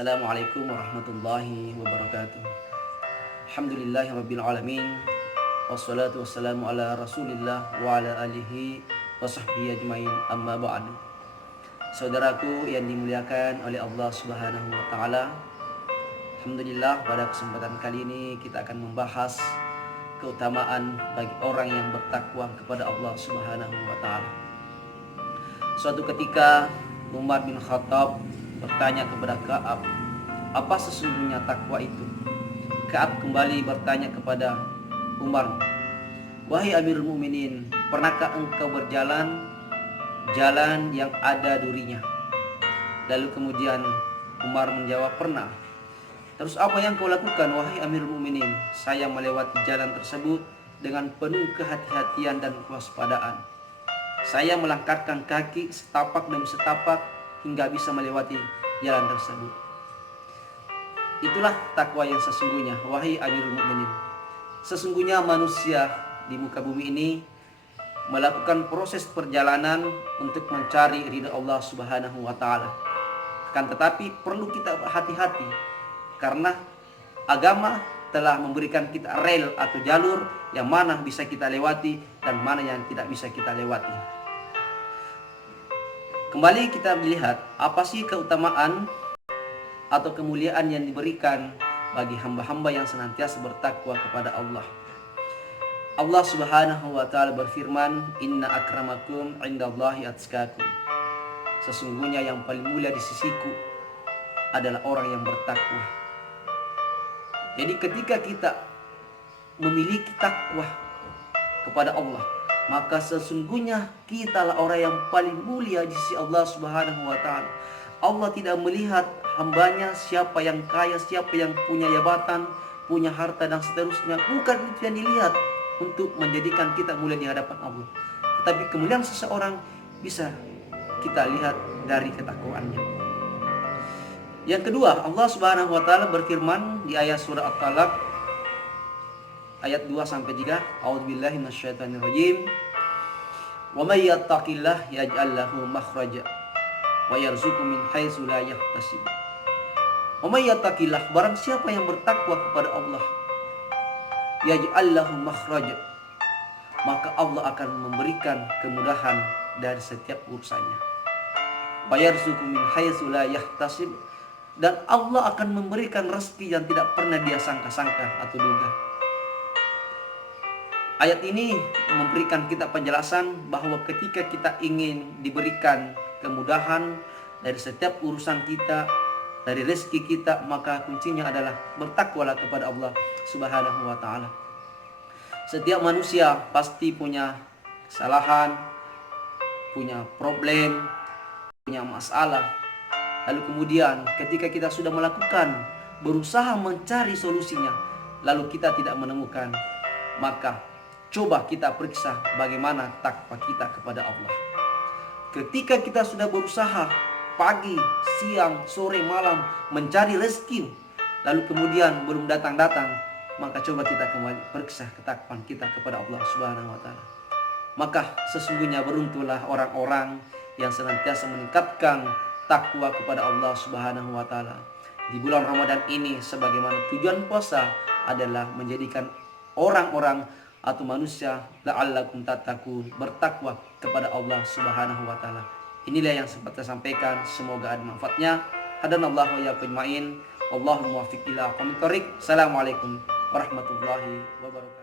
Assalamualaikum warahmatullahi wabarakatuh. Alhamdulillahirabbil alamin. Wassalatu wassalamu ala Rasulillah wa ala alihi wa sahbihi ajmain. Amma ba'du. Saudaraku yang dimuliakan oleh Allah Subhanahu wa taala. Alhamdulillah, pada kesempatan kali ini kita akan membahas keutamaan bagi orang yang bertakwa kepada Allah Subhanahu wa taala. Suatu ketika Umar bin Khattab bertanya kepada Ka'ab, apa sesungguhnya takwa itu? Ka'ab kembali bertanya kepada Umar, wahai Amirul Mukminin, pernahkah engkau berjalan jalan yang ada durinya? Lalu kemudian Umar menjawab, pernah. Terus apa yang kau lakukan wahai Amirul Mukminin? Saya melewati jalan tersebut dengan penuh kehati-hatian dan kewaspadaan. Saya melangkahkan kaki setapak demi setapak hingga bisa melewati jalan tersebut. Itulah takwa yang sesungguhnya, wahai Amirul Mukminin. Sesungguhnya manusia di muka bumi ini melakukan proses perjalanan untuk mencari ridha Allah Subhanahu wa taala. Akan tetapi perlu kita hati-hati karena agama telah memberikan kita rel atau jalur yang mana bisa kita lewati dan mana yang tidak bisa kita lewati. Kembali kita melihat apa sih keutamaan atau kemuliaan yang diberikan bagi hamba-hamba yang senantiasa bertakwa kepada Allah. Allah Subhanahu wa taala berfirman, "Inna akramakum 'indallahi atqakum." Sesungguhnya yang paling mulia di sisiku adalah orang yang bertakwa. Jadi ketika kita memiliki takwa kepada Allah, maka sesungguhnya kitalah orang yang paling mulia di sisi Allah Subhanahu wa taala. Allah tidak melihat hambanya siapa yang kaya, siapa yang punya jabatan, punya harta dan seterusnya. Bukan itu yang dilihat untuk menjadikan kita mulia di hadapan Allah. Tetapi kemuliaan seseorang bisa kita lihat dari ketakwaannya. Yang kedua, Allah Subhanahu wa taala berfirman di ayat surah At-Talaq ayat 2 sampai 3, A'udzubillahi minasyaitonirrajim. Wa may yattaqillah yaj'al lahu makhraja wa yarzuqhu min haitsu la yahtasib. Wa may yattaqillah, barang siapa yang bertakwa kepada Allah, yaj'al lahu makhraja, maka Allah akan memberikan kemudahan dari setiap urusannya. Wa yarzuqhu min haitsu la yahtasib, dan Allah akan memberikan rezeki yang tidak pernah dia sangka-sangka atau duga. Ayat ini memberikan kita penjelasan bahwa ketika kita ingin diberikan kemudahan dari setiap urusan kita, dari rezeki kita, maka kuncinya adalah bertakwalah kepada Allah Subhanahu wa taala. Setiap manusia pasti punya kesalahan, punya problem, punya masalah. Lalu kemudian ketika kita sudah melakukan, berusaha mencari solusinya, lalu kita tidak menemukan, maka coba kita periksa bagaimana takwa kita kepada Allah. Ketika kita sudah berusaha pagi, siang, sore, malam mencari rezeki, lalu kemudian belum datang-datang, maka coba kita kembali periksa ketakwaan kita kepada Allah Subhanahu wa taala. Maka sesungguhnya beruntunglah orang-orang yang senantiasa meningkatkan takwa kepada Allah Subhanahu wa taala. Di bulan Ramadan ini, sebagaimana tujuan puasa adalah menjadikan orang-orang atau manusia la'allakum tattaqun, bertakwa kepada Allah Subhanahu wa taala. Inilah yang sempat saya sampaikan, semoga ada manfaatnya. Hadanallahu wa iyyakum ajmain. Wallahu muwaffiq ila aqwamit thoriq. Assalamualaikum warahmatullahi wabarakatuh.